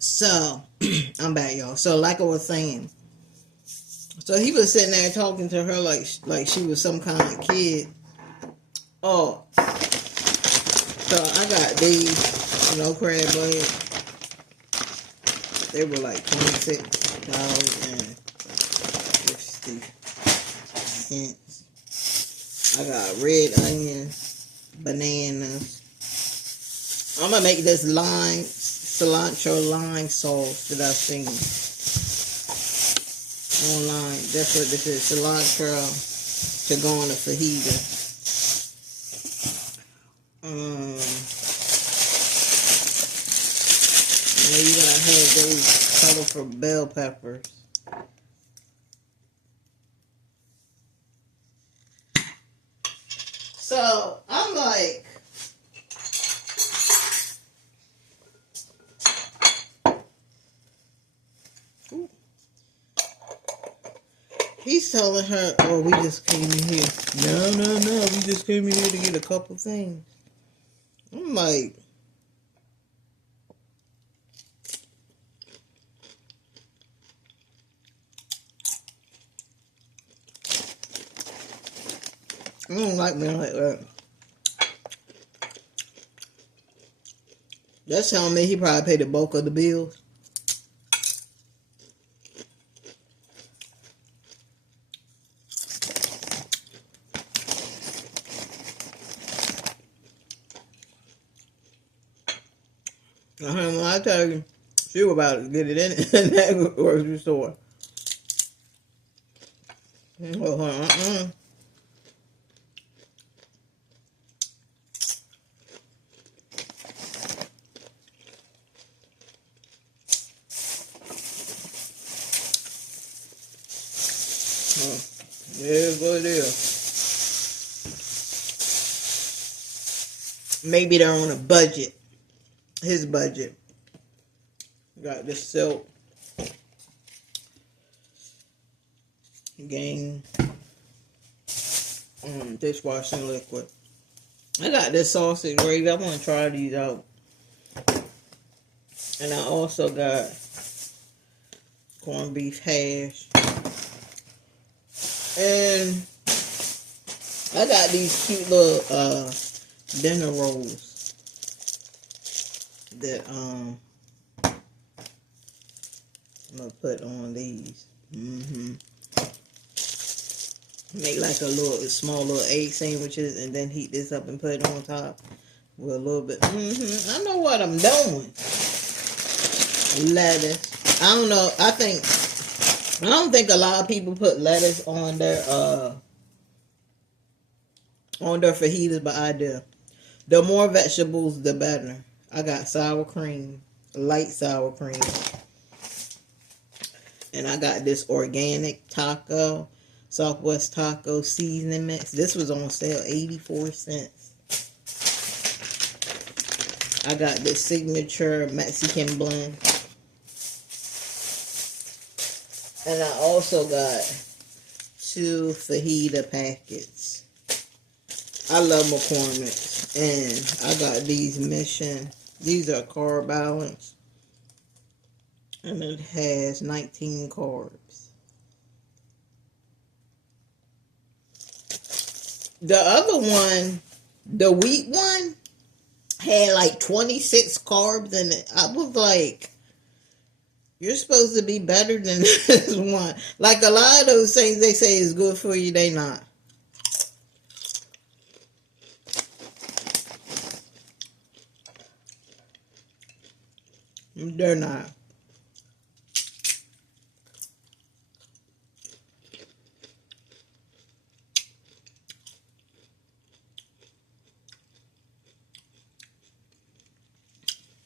So, I'm back, y'all. So, like I was saying, so he was sitting there talking to her like she was some kind of kid. Oh, so I got these, crab legs. They were like $26.50. I got red onions, bananas. I'm gonna make this cilantro lime sauce that I've seen online. That's what this is, cilantro to go on a fajita. And you gotta have those colorful bell peppers. So I'm like, he's telling her, oh, we just came in here. No, we just came in here to get a couple things. I'm like, I don't like men like that. That's telling me he probably paid the bulk of the bills. When I tell you, she was about to get it in that grocery store. Yeah, what it is. Maybe they're on a budget. His budget. Got this silk. Gang. Dishwashing liquid. I got this sausage gravy. I want to try these out. And I also got corned beef hash. And I got these cute little dinner rolls that I'm gonna put on these. Make like small little egg sandwiches and then heat this up and put it on top with a little bit. I know what I'm doing. Lettuce. I don't know. I don't think a lot of people put lettuce on their fajitas, but I do. The more vegetables, the better. I got sour cream, light sour cream. And I got this organic taco, Southwest taco seasoning mix. This was on sale, 84 cents. I got this signature Mexican blend. And I also got 2 fajita packets. I love McCormick's. And I got these Mission. These are carb balanced. And it has 19 carbs. The other one, the wheat one, had like 26 carbs in it. I was like, you're supposed to be better than this one. Like a lot of those things they say is good for you, they not. They're not.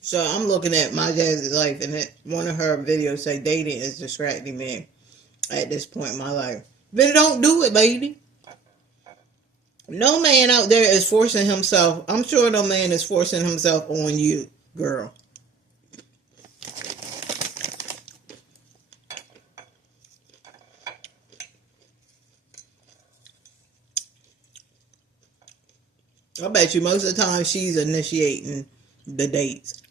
So I'm looking at my Jazzy's life, and one of her videos say dating is distracting me at this point in my life. Then don't do it, lady. No man out there is forcing himself. I'm sure no man is forcing himself on you, girl. I bet you most of the time she's initiating the dates.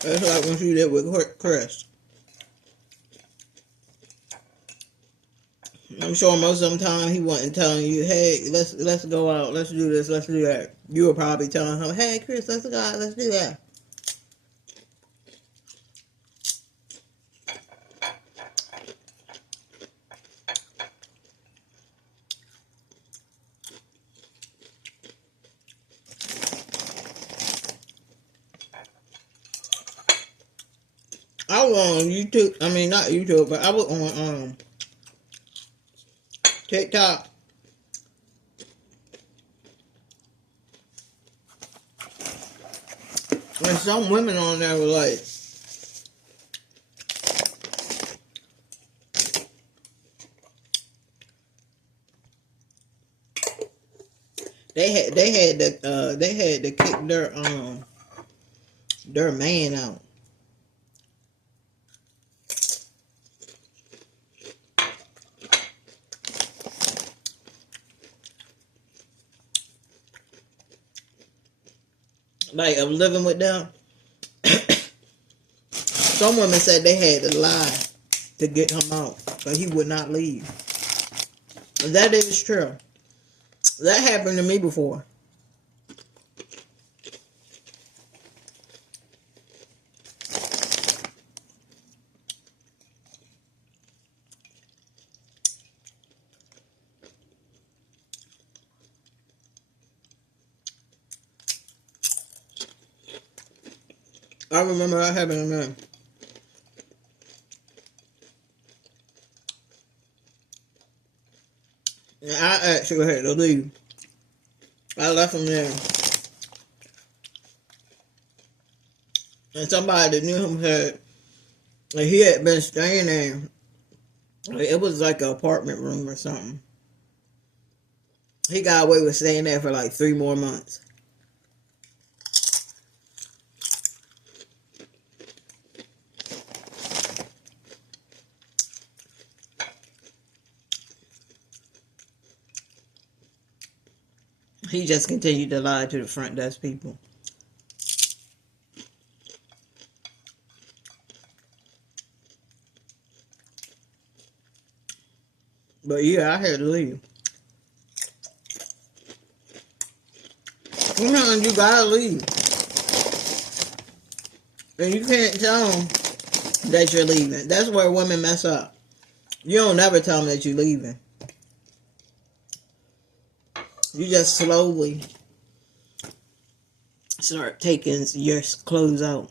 That's like when she did with Chris. I'm sure most of the time he wasn't telling you, hey, let's go out, let's do this, let's do that. You were probably telling him, hey, Chris, let's go out, let's do that. I was on YouTube, I mean, not YouTube, but I was on TikTok. And some women on there were like, they had to kick their man out. Like, of living with them. Some women said they had to lie to get him out, but he would not leave. And that is true. That happened to me before. I remember that happening to me. And I actually had to leave. I left him there. And somebody that knew him said like, he had been staying there. Like, it was like an apartment room or something. He got away with staying there for like 3 more months. He just continued to lie to the front desk people. But yeah, I had to leave. Sometimes you gotta leave. And you can't tell them that you're leaving. That's where women mess up. You don't never tell them that you're leaving. You just slowly start taking your clothes out.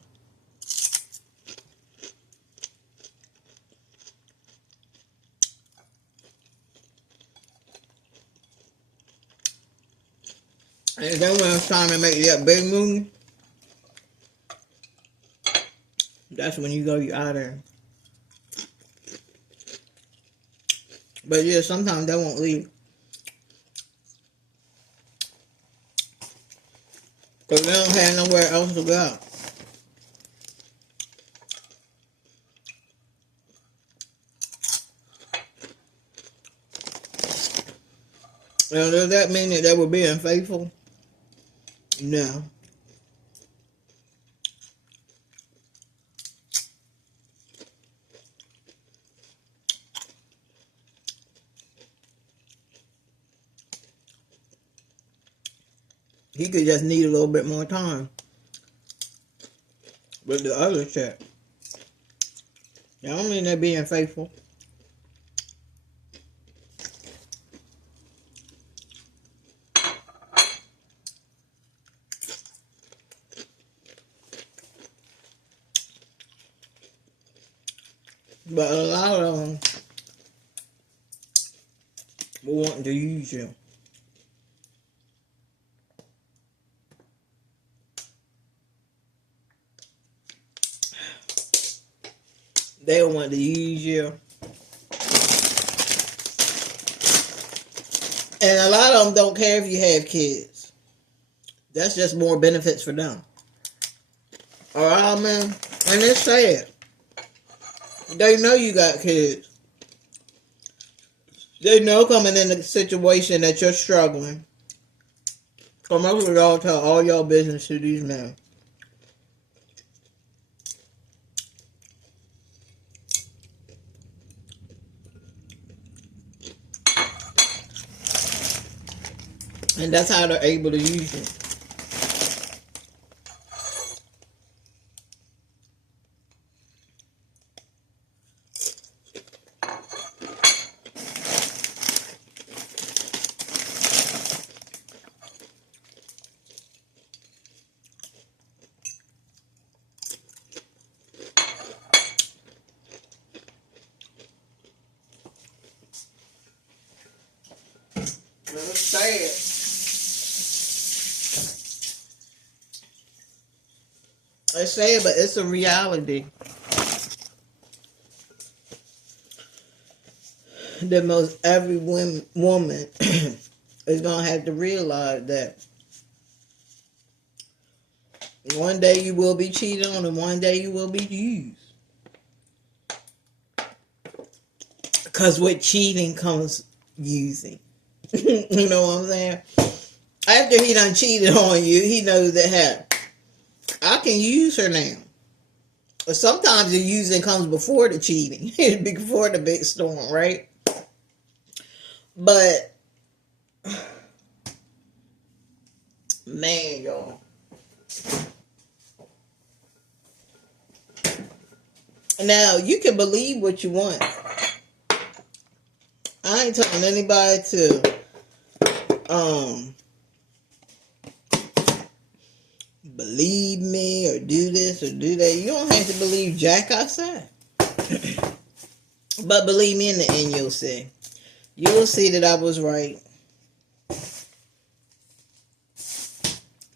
And then when it's time to make that big move, that's when you out of there. But yeah, sometimes they won't leave. Because they don't have nowhere else to go. Now, does that mean that they were being faithful? No. He could just need a little bit more time with the other chick. I don't mean they're being faithful. But a lot of them will want to use you. They don't want to use you. And a lot of them don't care if you have kids. That's just more benefits for them. Alright, man? And it's sad. They know you got kids. They know coming in a situation that you're struggling. So most of y'all tell all y'all business to these men. And that's how they're able to use it. It's sad. It's sad, but it's a reality that most every woman is going to have to realize that one day you will be cheated on and one day you will be used. Because with cheating comes using. You know what I'm saying? After he done cheated on you, he knows that, hey, I can use her now. But sometimes the using comes before the cheating, before the big storm, right? But, man, y'all. Now, you can believe what you want. I ain't telling anybody to believe me or do this or do that. You don't have to believe Jack I said. But believe me, in the end you'll see. You'll see that I was right.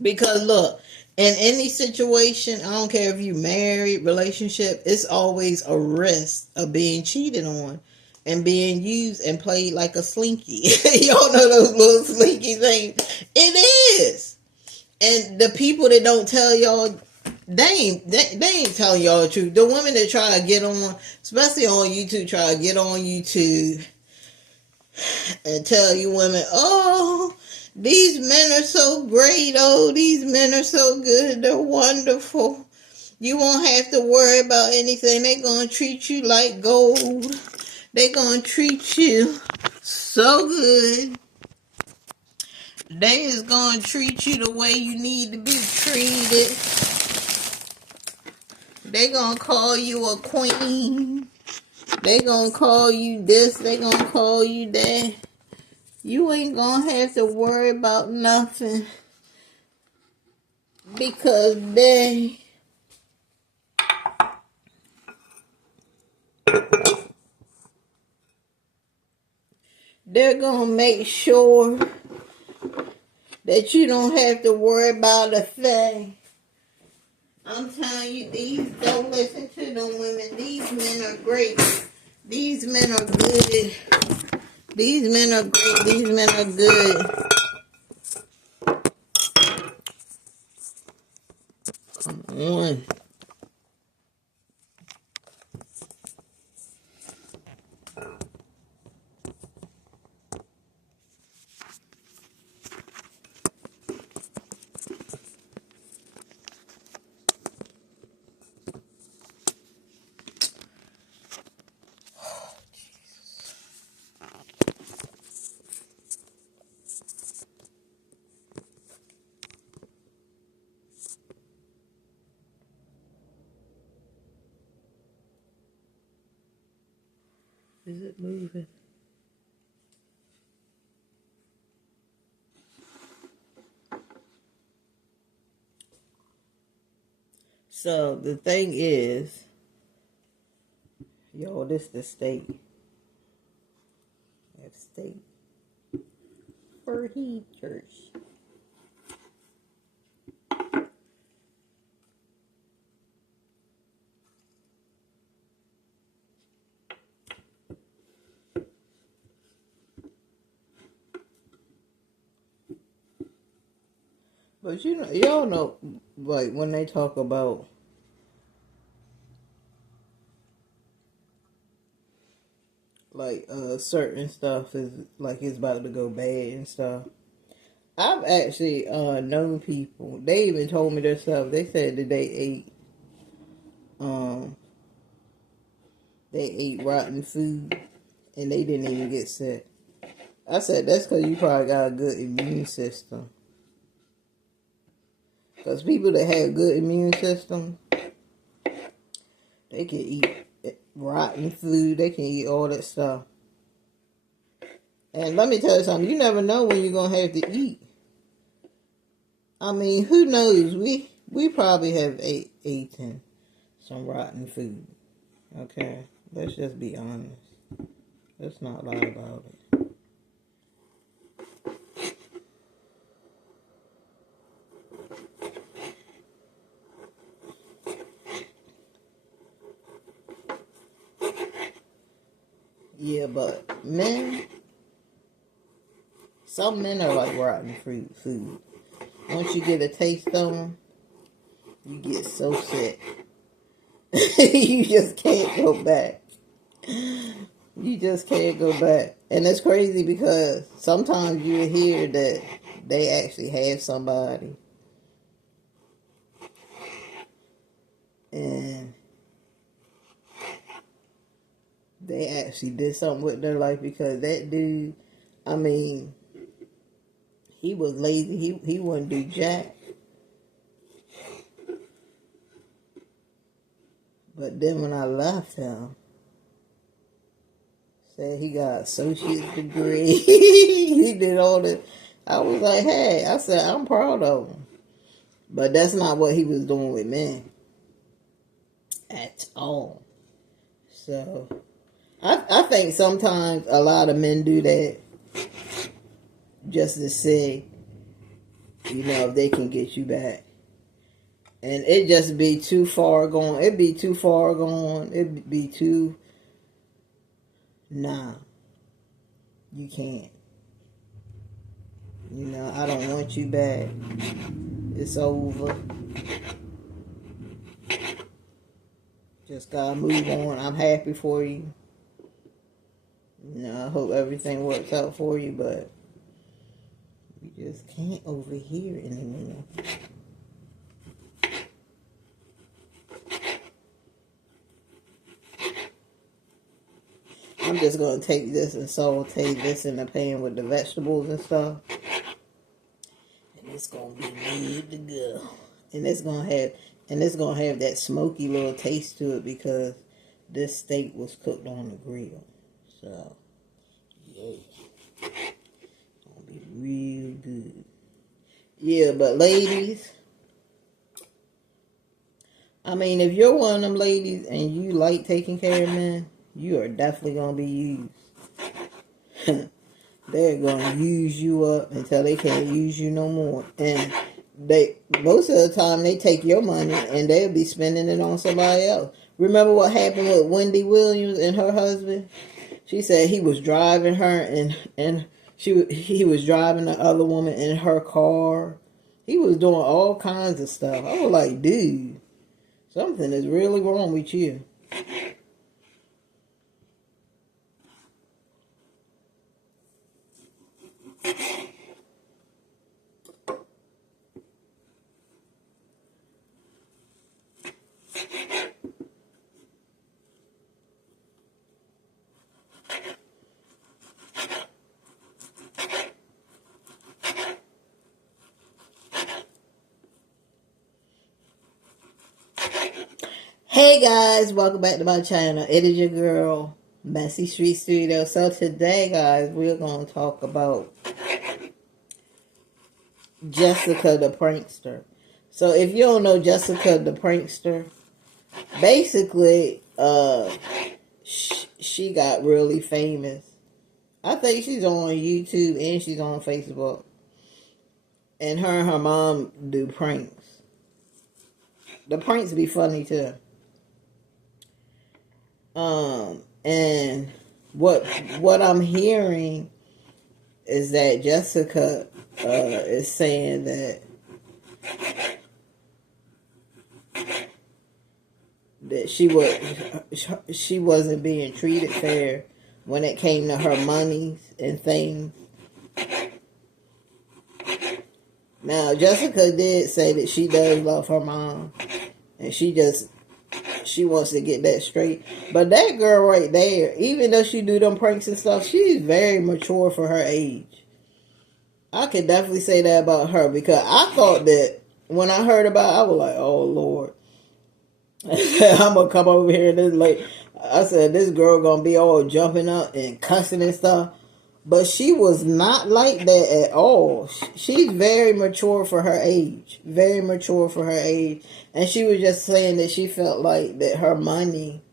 Because look, in any situation, I don't care if you married, relationship, it's always a risk of being cheated on and being used and played like a slinky. Y'all know those little slinky things? It is. And the people that don't tell y'all, they ain't telling y'all the truth. The women that try to get on, especially on YouTube, try to get on YouTube and tell you women, oh, these men are so great. Oh, these men are so good. They're wonderful. You won't have to worry about anything. They're going to treat you like gold. They're going to treat you so good. They is going to treat you the way you need to be treated. They going to call you a queen. They going to call you this. They going to call you that. You ain't going to have to worry about nothing. Because they're going to make sure that you don't have to worry about a thing. I'm telling you, don't listen to them women. These men are great. These men are good. These men are great. These men are good. Come on. Is it moving? So the thing is, yo, this the state. That state. Birdie Church. But you know, y'all know, like when they talk about like certain stuff is like it's about to go bad and stuff. I've actually known people. They even told me themselves. They said that um they ate rotten food and they didn't even get sick. I said that's because you probably got a good immune system. Because people that have good immune system, they can eat rotten food. They can eat all that stuff. And let me tell you something. You never know when you're going to have to eat. I mean, who knows? We probably have eaten some rotten food. Okay? Let's just be honest. Let's not lie about it. Yeah, but men, some men are like rotten food. Once you get a taste of them, you get so sick. You just can't go back. You just can't go back. And it's crazy because sometimes you hear that they actually have somebody. And they actually did something with their life because that dude, I mean, he was lazy. He wouldn't do jack. But then when I left him, said he got associate's degree. He did all this. I was like, hey, I said, I'm proud of him. But that's not what he was doing with men. At all. So, I think sometimes a lot of men do that just to say, you know, if they can get you back. And it just be too far gone. It'd be too far gone. It'd be too... Nah. You can't. You know, I don't want you back. It's over. Just gotta move on. I'm happy for you. You know, I hope everything works out for you, but you just can't overhear anymore. I'm just going to take this and saute this in the pan with the vegetables and stuff. And it's going to be good to go. And it's going to have that smoky little taste to it because this steak was cooked on the grill. So, yeah. It's going to be real good. Yeah, but ladies, I mean, if you're one of them ladies and you like taking care of men, you are definitely going to be used. They're going to use you up until they can't use you no more. And most of the time, they take your money and they'll be spending it on somebody else. Remember what happened with Wendy Williams and her husband? She said he was driving her and he was driving the other woman in her car. He was doing all kinds of stuff. I was like, dude, something is really wrong with you. Hey guys, welcome back to my channel. It is your girl, Messy Street Studio. So today, guys, we're going to talk about Jessica the Prankster. So if you don't know Jessica the Prankster, basically, she got really famous. I think she's on YouTube and she's on Facebook. And her mom do pranks. The pranks be funny too. And what I'm hearing is that Jessica is saying that she wasn't being treated fair when it came to her monies and things. Now, Jessica did say that she does love her mom, and she just she wants to get that straight. But that girl right there, even though she do them pranks and stuff, she's very mature for her age. I could definitely say that about her, because I thought that when I heard about it, I was like, oh Lord. I'm gonna come over here and this like I said, this girl gonna be all jumping up and cussing and stuff. But she was not like that at all. She's very mature for her age. Very mature for her age. And she was just saying that she felt like that her money,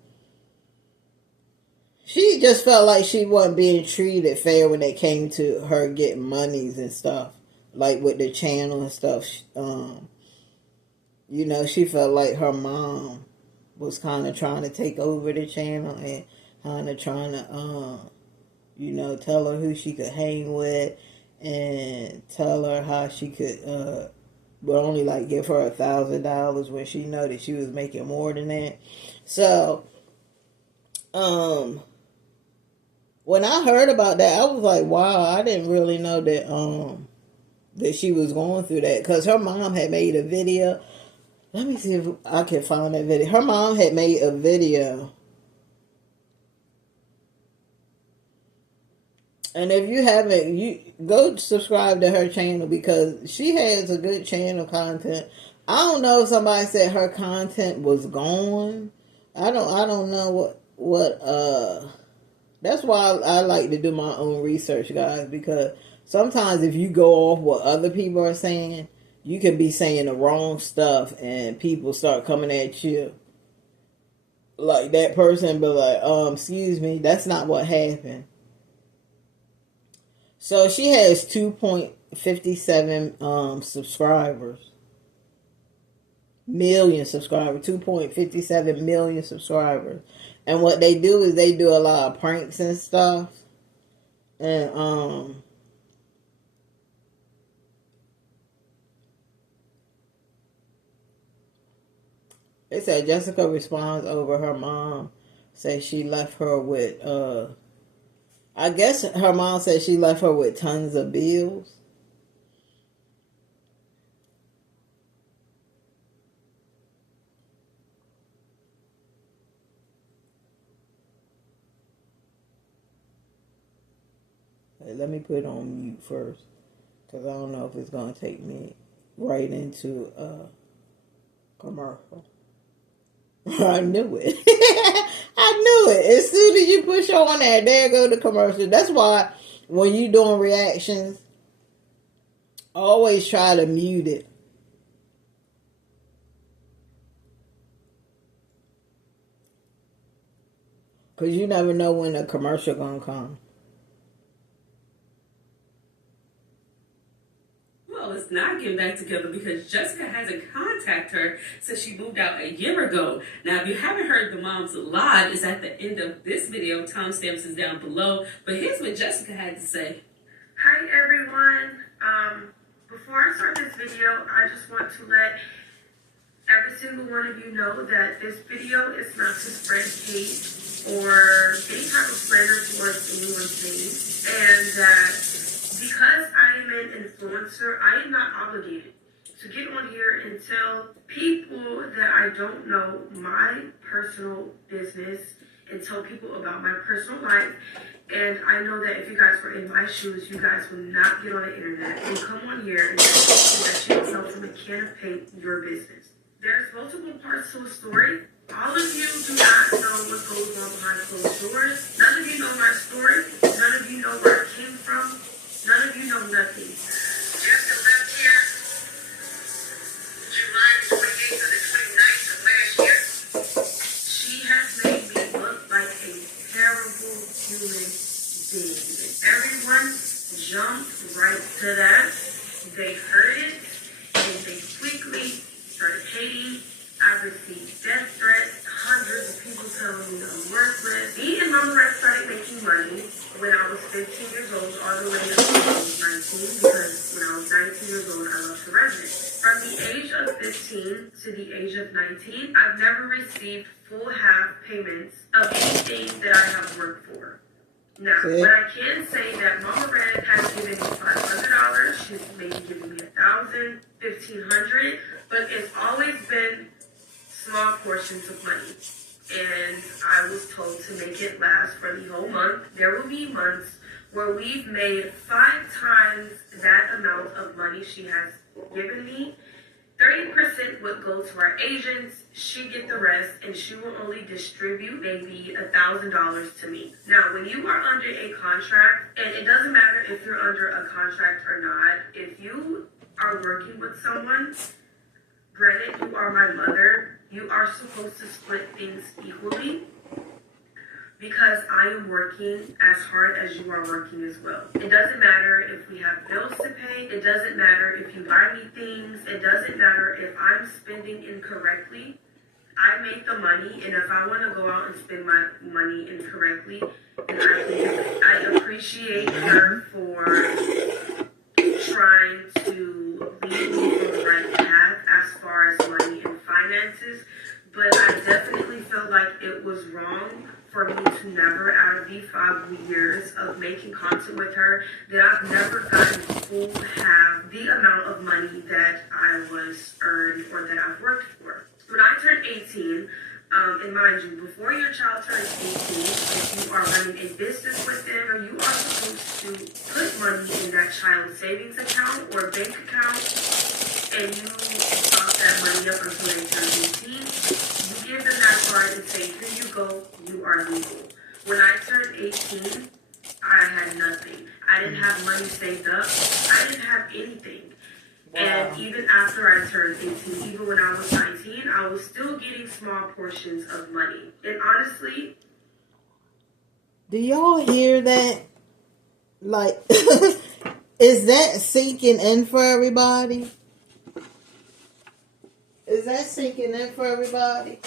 she just felt like she wasn't being treated fair when it came to her getting monies and stuff. Like with the channel and stuff. You know, she felt like her mom was kind of trying to take over the channel and kind of trying to, you know, tell her who she could hang with and tell her how she could, but only like give her $1,000 when she know that she was making more than that. So, when I heard about that, I was like, wow, I didn't really know that, that she was going through that, because her mom had made a video. Let me see if I can find that video. Her mom had made a video. And if you haven't, you go subscribe to her channel, because she has a good channel content. I don't know if somebody said her content was gone. I don't know what that's why I like to do my own research, guys, because sometimes if you go off what other people are saying, you could be saying the wrong stuff and people start coming at you. Like that person be like, excuse me, that's not what happened. So she has 2.57 subscribers. Million subscribers. 2.57 million subscribers. And what they do is they do a lot of pranks and stuff. And they said Jessica responds over her mom. Says she left her with, I guess her mom said she left her with tons of bills. Let me put it on mute first, because I don't know if it's going to take me right into commercial. I knew it. I knew it. As soon as you push on there go the commercial. That's why when you doing reactions, always try to mute it. Because you never know when a commercial gonna come. Is not getting back together because Jessica hasn't contacted her since she moved out a year ago. Now, if you haven't heard the mom's live, it's at the end of this video. Timestamps is down below. But here's what Jessica had to say. Hi, everyone. Before I start this video, I just want to let every single one of you know that this video is not to spread hate or any type of slander towards anyone's name, and that because I am an influencer, I am not obligated to get on here and tell people that I don't know my personal business and tell people about my personal life. And I know that if you guys were in my shoes, you guys would not get on the internet and come on here and tell that you can sell some can of paint your business. There's multiple parts to a story. All of you do not know what goes on behind closed doors. None of you know my story. None of you know where I came from. None of you know nothing. Jessica left here July 28th to the 29th of last year. She has made me look like a terrible human being. Everyone jumped right to that. They heard it, and they quickly started hating. I received death threats, hundreds of people telling me I'm worthless. Me and Mama Red started making money when I was 15 years old, all the way up to I was 19, because when I was 19 years old, I left the resident. From the age of 15 to the age of 19, I've never received full half payments of anything that I have worked for. Now, but I can say that Mama Red has given me $500. She's maybe given me $1,000, $1,500, but it's always been small portions of money. make it last for the whole month. There will be months where we've made 5 times that amount of money she has given me. 30% would go to our agents, she get the rest, and she will only distribute maybe $1,000 to me. Now, when you are under a contract, and it doesn't matter if you're under a contract or not, if you are working with someone, granted, you are my mother, you are supposed to split things equally, because I am working as hard as you are working as well. It doesn't matter if we have bills to pay. It doesn't matter if you buy me things. It doesn't matter if I'm spending incorrectly. I make the money, and if I want to go out and spend my money incorrectly, then I can do it. I appreciate her for trying to lead me on the right path as far as money and finances, but I definitely felt like it was wrong for me to never, out of the 5 years of making content with her, that I've never gotten full half the amount of money that I was earned or that I've worked for. When I turned 18, and mind you, before your child turns 18, if you are running a business with them, you are supposed to put money in that child's savings account or bank account, and you lock that money up until they turn 18. You give them that card and say, here you go, you are legal. When I turned 18, I had nothing. I didn't have money saved up. I didn't have anything. Wow. And even after I turned 18, even when I was 19, I was still getting small portions of money. And honestly, do y'all hear that? Like, is that sinking in for everybody? Is that sinking in for everybody?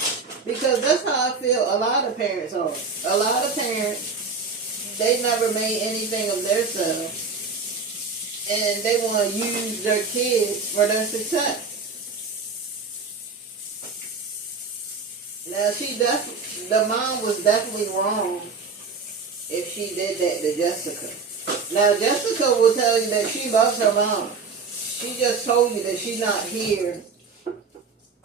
Because that's how I feel a lot of parents are. A lot of parents, they never made anything of themselves. And they want to use their kids for their success. Now, the mom was definitely wrong if she did that to Jessica. Now, Jessica will tell you that she loves her mom. She just told you that she's not here.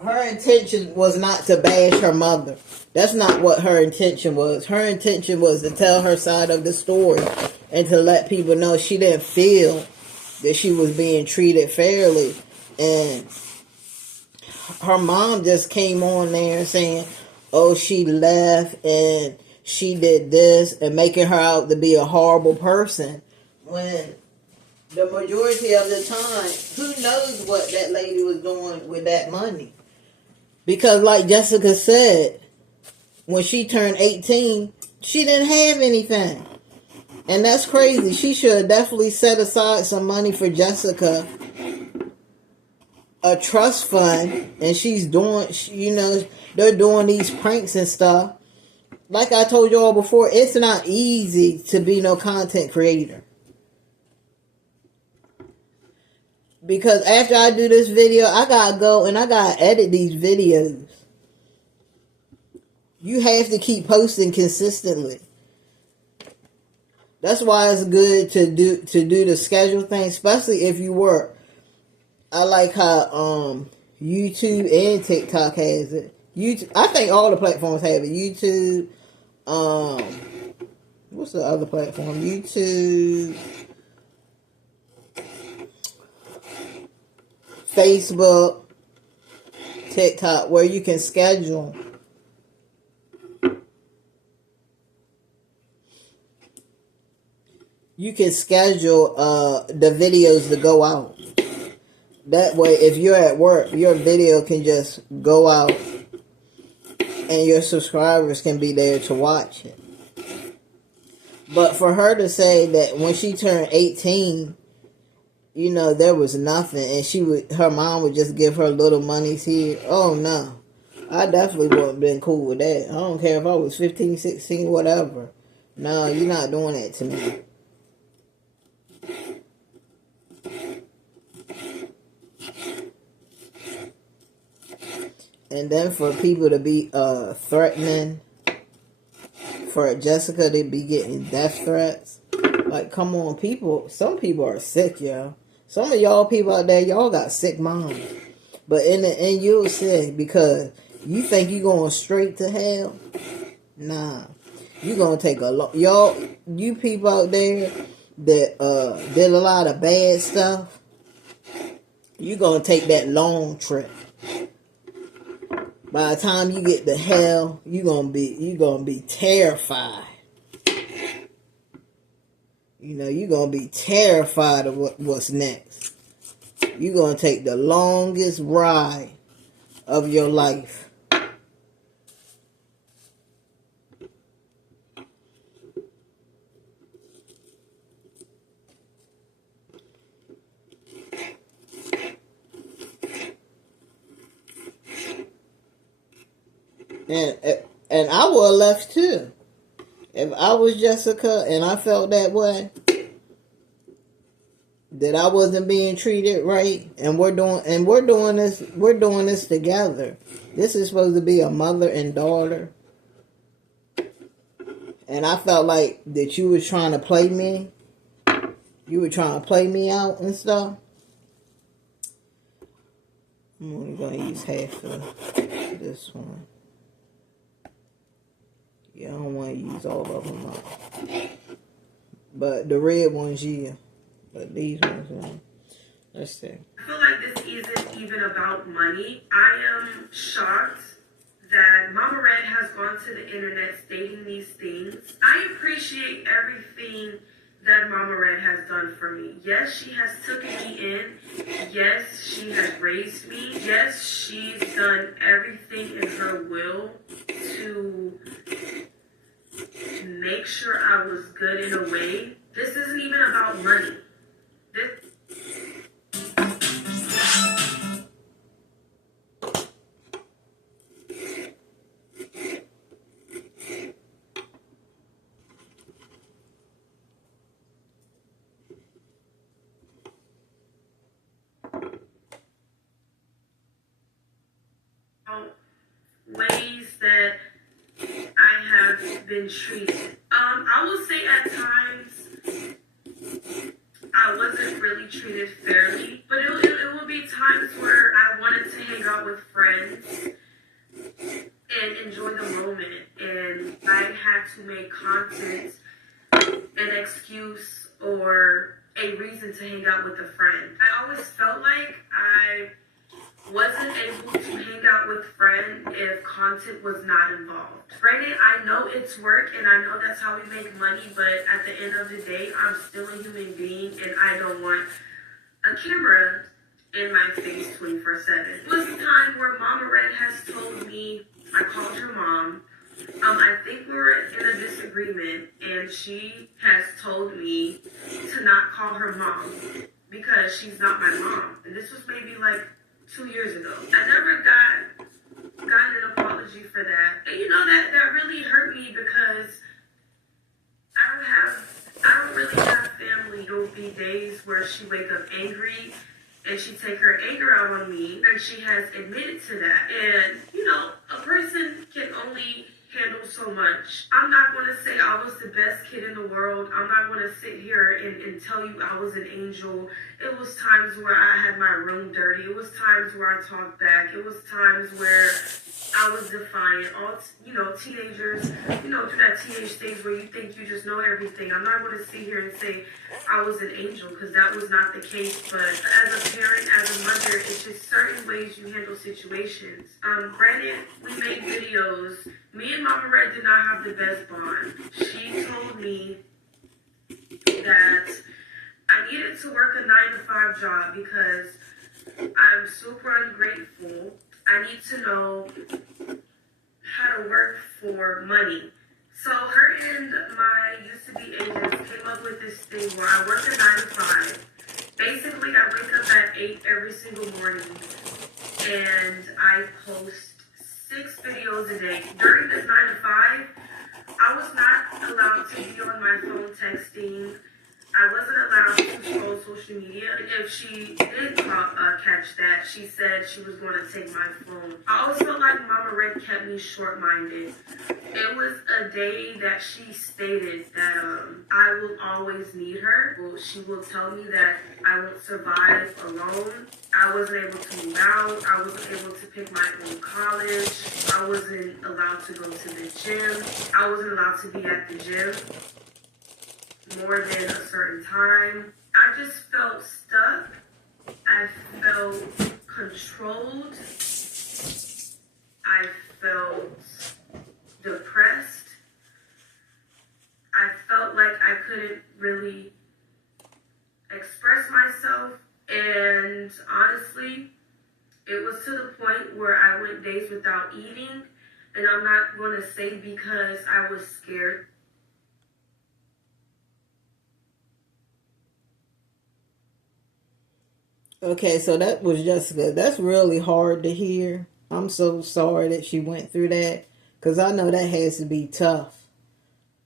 Her intention was not to bash her mother. That's not what her intention was. Her intention was to tell her side of the story and to let people know she didn't feel that she was being treated fairly. And her mom just came on there saying, oh, she left and she did this, and making her out to be a horrible person, when the majority of the time, who knows what that lady was doing with that money? Because like Jessica said, when she turned 18, she didn't have anything. And that's crazy. She should have definitely set aside some money for Jessica, a trust fund, and she's doing, they're doing these pranks and stuff. Like I told y'all before, it's not easy to be no content creator. Because after I do this video, I gotta go and I gotta edit these videos. You have to keep posting consistently. That's why it's good to do the schedule thing, especially if you work. I like how YouTube and TikTok has it. YouTube, I think all the platforms have it. YouTube, what's the other platform? YouTube, Facebook, TikTok, where you can schedule. You can schedule the videos to go out. That way, if you're at work, your video can just go out and your subscribers can be there to watch it. But for her to say that when she turned 18, there was nothing, and her mom would just give her little monies here. Oh, no. I definitely wouldn't have been cool with that. I don't care if I was 15, 16, whatever. No, you're not doing that to me. And then for people to be threatening, for Jessica to be getting death threats. Like, come on, people. Some people are sick, y'all. Some of y'all people out there, y'all got sick moms. But in the end, you're sick because you think you're going straight to hell. Nah. You gonna take a lot, y'all. You people out there that did a lot of bad stuff. You gonna take that long trip. By the time you get to hell, you gonna be terrified. You know, you gonna be terrified of what's next. You gonna take the longest ride of your life. And I would have left too. If I was Jessica and I felt that way, that I wasn't being treated right, and we're doing this together. This is supposed to be a mother and daughter. And I felt like that you was trying to play me. You were trying to play me out and stuff. I'm only going to use half of this one. Yeah, I don't want to use all of them up. But the red ones, yeah. But these ones, no. Let's see. I feel like this isn't even about money. I am shocked that Mama Red has gone to the internet stating these things. I appreciate everything that Mama Red has done for me. Yes, she has taken me in. Yes, she has raised me. Yes, she's done everything in her will to make sure I was good in a way. This isn't even about money. Ways that I have been treated. I will say at times I wasn't really treated fairly, but it will be times where I wanted to hang out with friends and enjoy the moment, and I had to make content an excuse or a reason to hang out with a friend. I always felt like I wasn't able to hang out with friends if content was not involved. Granted, I know it's work and I know that's how we make money, but at the end of the day, I'm still a human being and I don't want a camera in my face 24/7. It was a time where Mama Red has told me, I called her mom. I think we were in a disagreement and she has told me to not call her mom because she's not my mom. And this was maybe like 2 years ago. I never got an apology for that. And you know, that really hurt me because I don't really have family. There'll be days where she wake up angry and she take her anger out on me, and she has admitted to that. And you know, a person can only handle so much. I'm not going to say I was the best kid in the world. I'm not going to sit here and tell you I was an angel. It was times where I had my room dirty. It was times where I talked back. It was times where I was defiant. All, you know, teenagers, you know, through that teenage stage where you think you just know everything. I'm not going to sit here and say I was an angel because that was not the case. But as a parent, as a mother, it's just certain ways you handle situations. Granted, we made videos. Me and Mama Red did not have the best bond. She told me that I needed to work a 9-to-5 job because I'm super ungrateful. I need to know how to work for money. So her and my used-to-be agents came up with this thing where I work a 9-to-5. Basically, I wake up at 8 every single morning and I post 6 videos a day. During this 9-to-5, I was not allowed to be on my phone texting. I wasn't allowed to scroll social media. If she did catch that, she said she was going to take my phone. I always felt like Mama Red kept me short-minded. It was a day that she stated that I will always need her. Well, she will tell me that I won't survive alone. I wasn't able to move out. I wasn't able to pick my own college. I wasn't allowed to go to the gym. I wasn't allowed to be at the gym more than a certain time. I just felt stuck. I felt controlled. I felt depressed. I felt like I couldn't really express myself. And honestly, it was to the point where I went days without eating. And I'm not going to say because I was scared. Okay, so that was Jessica. That's really hard to hear. I'm so sorry that she went through that, because I know that has to be tough,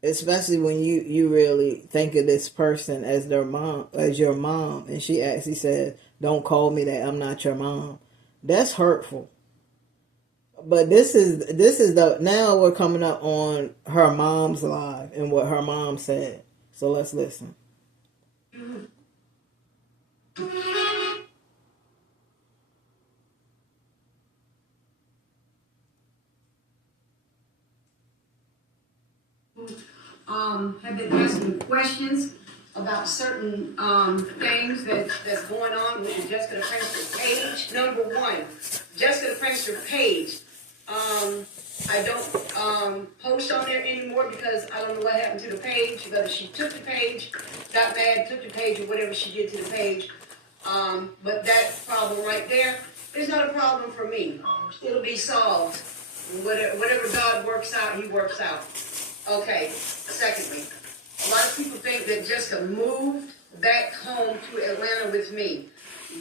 especially when you really think of this person as their mom, as your mom, and she actually said, "Don't call me that. I'm not your mom." That's hurtful. But this is the now we're coming up on her mom's live and what her mom said. So let's listen. Have been asking questions about certain things that's going on with the Jessica the Prankster page. Number one, Jessica the Prankster page. I don't post on there anymore because I don't know what happened to the page, whether she took the page, got mad, took the page, or whatever she did to the page. But that problem right there is not a problem for me. It'll be solved. Whatever God works out, He works out. Okay, secondly, a lot of people think that Jessica moved back home to Atlanta with me.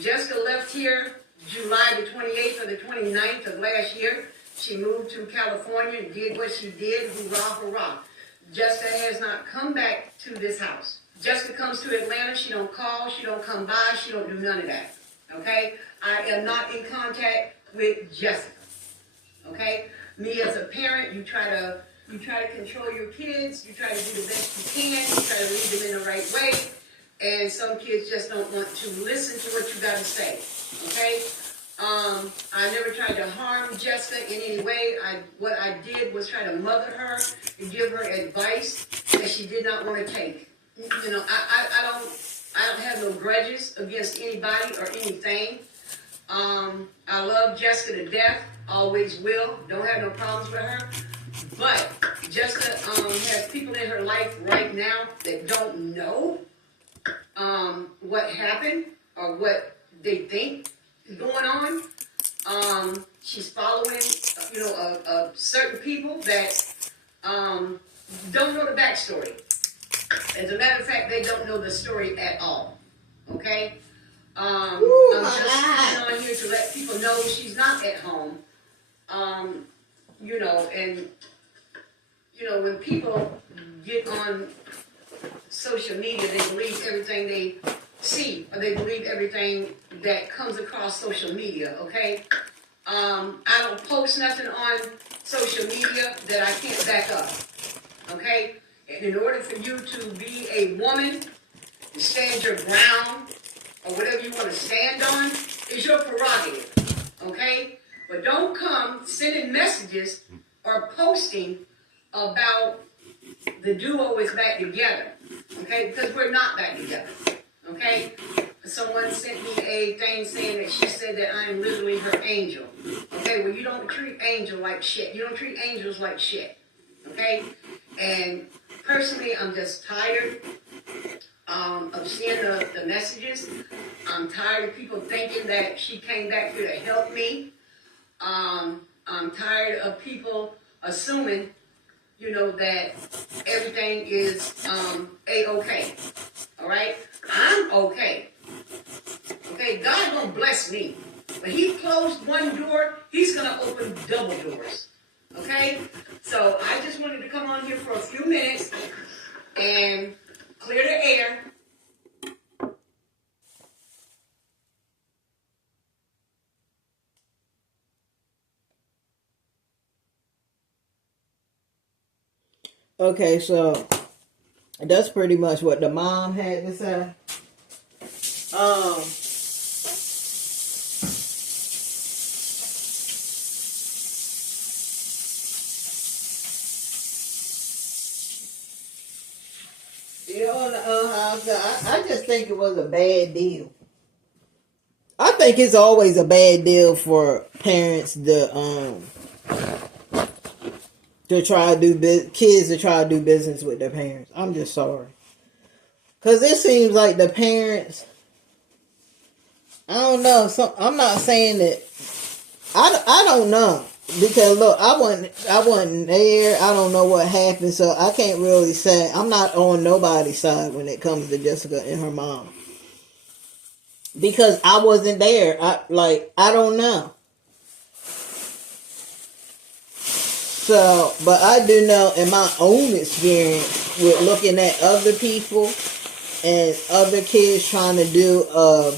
Jessica left here July the 28th or the 29th of last year. She moved to California and did what she did. Hoorah, hurrah. Jessica has not come back to this house. Jessica comes to Atlanta. She don't call. She don't come by. She don't do none of that. Okay? I am not in contact with Jessica. Okay? Me as a parent, you try to control your kids. You try to do the best you can. You try to lead them in the right way. And some kids just don't want to listen to what you got to say. Okay? I never tried to harm Jessica in any way. What I did was try to mother her and give her advice that she did not want to take. You know, I don't have no grudges against anybody or anything. I love Jessica to death. Always will. Don't have no problems with her. But Jessica has people in her life right now that don't know what happened or what they think is going on. She's following, certain people that don't know the backstory. As a matter of fact, they don't know the story at all. Okay? I'm just coming on here to let people know she's not at home. When people get on social media, they believe everything they see, or they believe everything that comes across social media, okay? I don't post nothing on social media that I can't back up, okay? And in order for you to be a woman, to stand your ground, or whatever you want to stand on, is your prerogative, okay? But don't come sending messages or posting about the duo is back together, okay? Because we're not back together, okay? Someone sent me a thing saying that she said that I am literally her angel. Okay, well, you don't treat angel like shit. You don't treat angels like shit, okay? And personally, I'm just tired of seeing the messages. I'm tired of people thinking that she came back here to help me. I'm tired of people assuming that everything is A-okay. All right? I'm okay. Okay, God gonna bless me. When He closed one door, He's gonna open double doors. Okay? So I just wanted to come on here for a few minutes and clear the air Okay, so that's pretty much what the mom had to say. You know, I just think it was a bad deal. I think it's always a bad deal for parents to try to do kids to try to do business with their parents. I'm just sorry, cause it seems like the parents. I don't know. So I'm not saying that. I don't know, because look, I wasn't there. I don't know what happened, so I can't really say. I'm not on nobody's side when it comes to Jessica and her mom, because I wasn't there. I don't know. So, but I do know in my own experience with looking at other people and other kids trying to do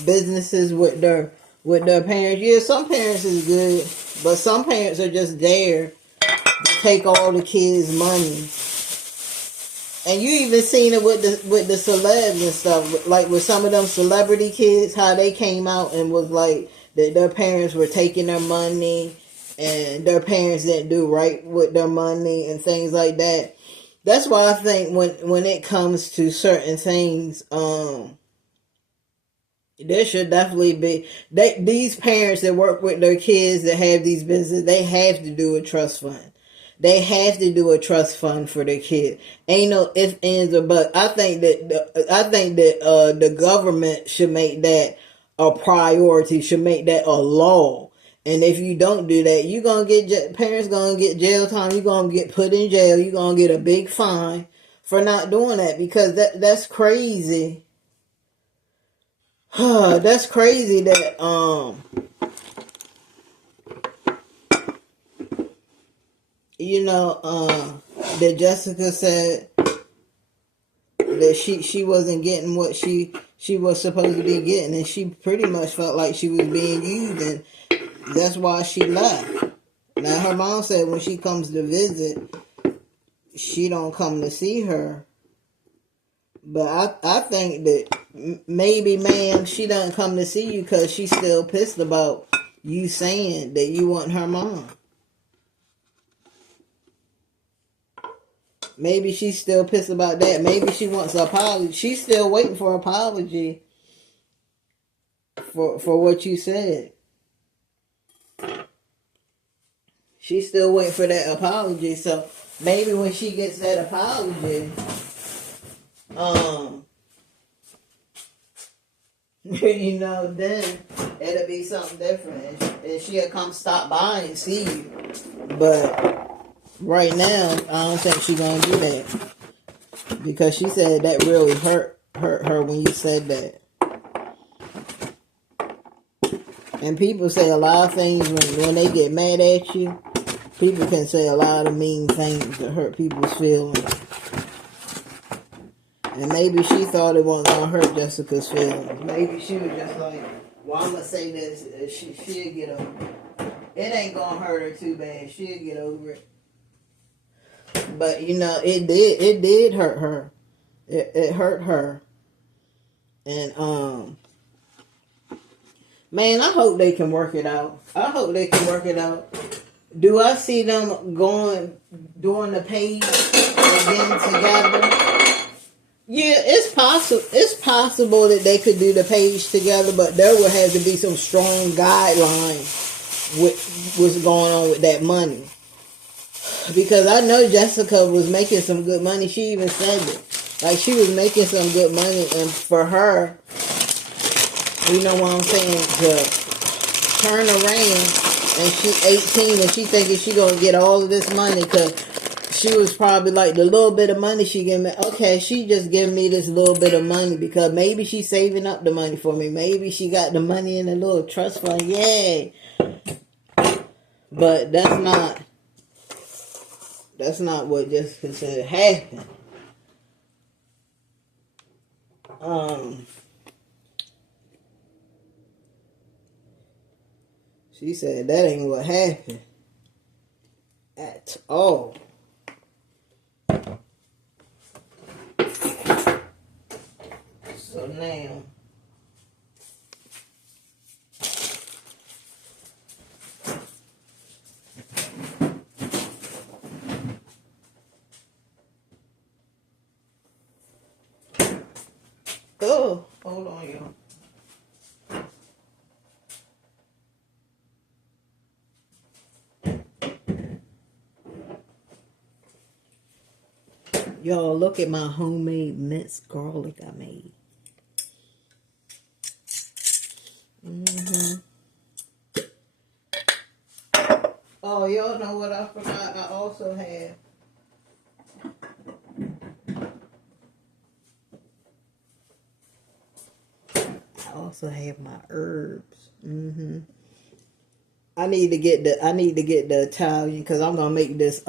businesses with their parents. Yeah, some parents is good, but some parents are just there to take all the kids' money. And you even seen it with the celebs and stuff, like with some of them celebrity kids, how they came out and was like that their parents were taking their money and their parents didn't do right with their money and things like that. That's why I think when it comes to certain things, there should definitely be these parents that work with their kids that have these businesses. They have to do a trust fund. They have to do a trust fund for their kid. Ain't no ifs, ands, or buts. I think that the government should make that a priority. Should make that a law. And if you don't do that, you're gonna get parents gonna get jail time. You're gonna get put in jail. You're gonna get a big fine for not doing that, because that's crazy. That's crazy that that Jessica said that she wasn't getting what she was supposed to be getting, and she pretty much felt like she was being used, and that's why she left. Now her mom said when she comes to visit, she don't come to see her. But I think that maybe, ma'am, she doesn't come to see you because she's still pissed about you saying that you want her mom. Maybe she's still pissed about that. Maybe she wants an apology. She's still waiting for an apology for what you said. She's still waiting for that apology. So maybe when she gets that apology, then it'll be something different, and she'll come stop by and see you. But right now, I don't think she's gonna do that, because she said that really hurt her when you said that. And people say a lot of things when they get mad at you. People can say a lot of mean things to hurt people's feelings. And maybe she thought it wasn't going to hurt Jessica's feelings. Maybe she was just like, well, I'm going to say this. She'll get over it. It ain't going to hurt her too bad. She'll get over it. But, it did hurt her. It hurt her. And, man, I hope they can work it out. Do I see them doing the page again together? Yeah, it's possible. It's possible that they could do the page together, but there would have to be some strong guidelines with what's going on with that money. Because I know Jessica was making some good money. She even said it. Like, she was making some good money, and for her, you know what I'm saying, to turn around, and she's 18 and she thinking she gonna get all of this money, because she was probably like, the little bit of money she gave me, okay, she just giving me this little bit of money because maybe she's saving up the money for me. Maybe she got the money in a little trust fund. Yay. But that's not what Jessica said happened. She said that ain't what happened at all. now. Oh, hold on, y'all. Y'all, look at my homemade minced garlic I made. Oh, y'all know what I forgot? I also have my herbs. I need to get the Italian because I'm gonna make this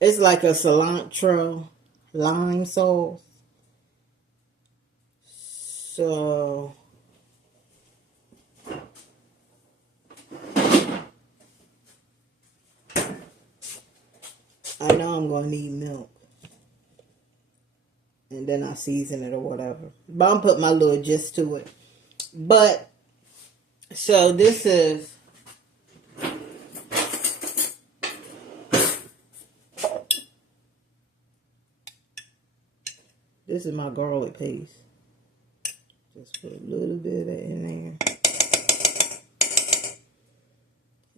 it's like a cilantro lime sauce. So I know I'm gonna need milk. And then I season it or whatever. But I'm putting my little gist to it. But so this is my garlic paste. Just put a little bit of that in there.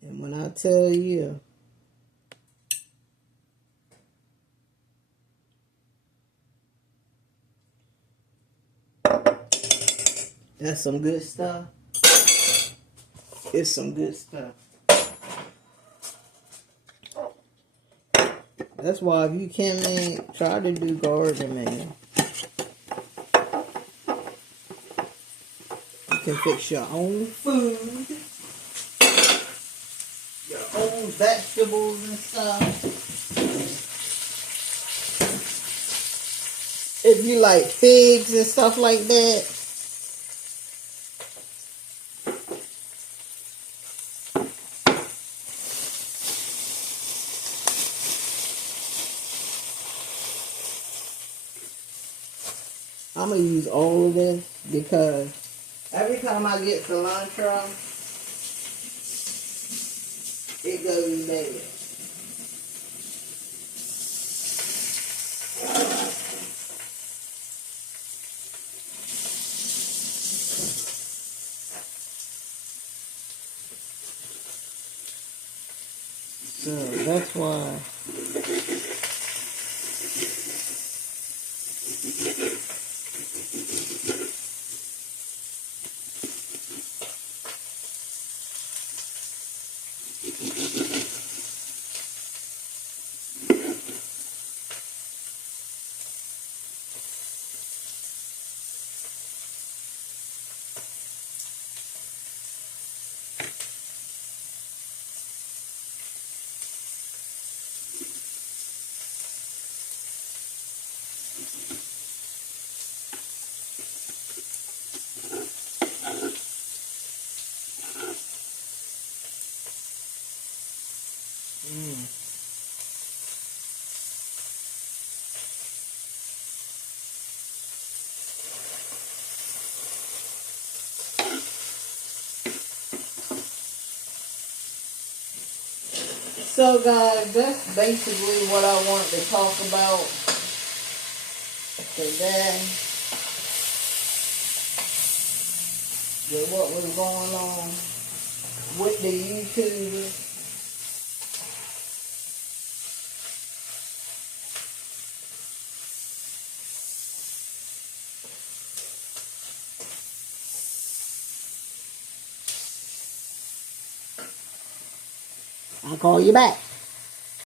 And when I tell you, that's some good stuff. It's some good stuff. That's why if you can, man, try to do garden, man. You can fix your own food, your own vegetables and stuff. If you like figs and stuff like that. I'm going to use all of this because every time I get cilantro, it goes bad. So that's why. So guys, that's basically what I want to talk about today. With what was going on with the YouTubers. I'll call you back.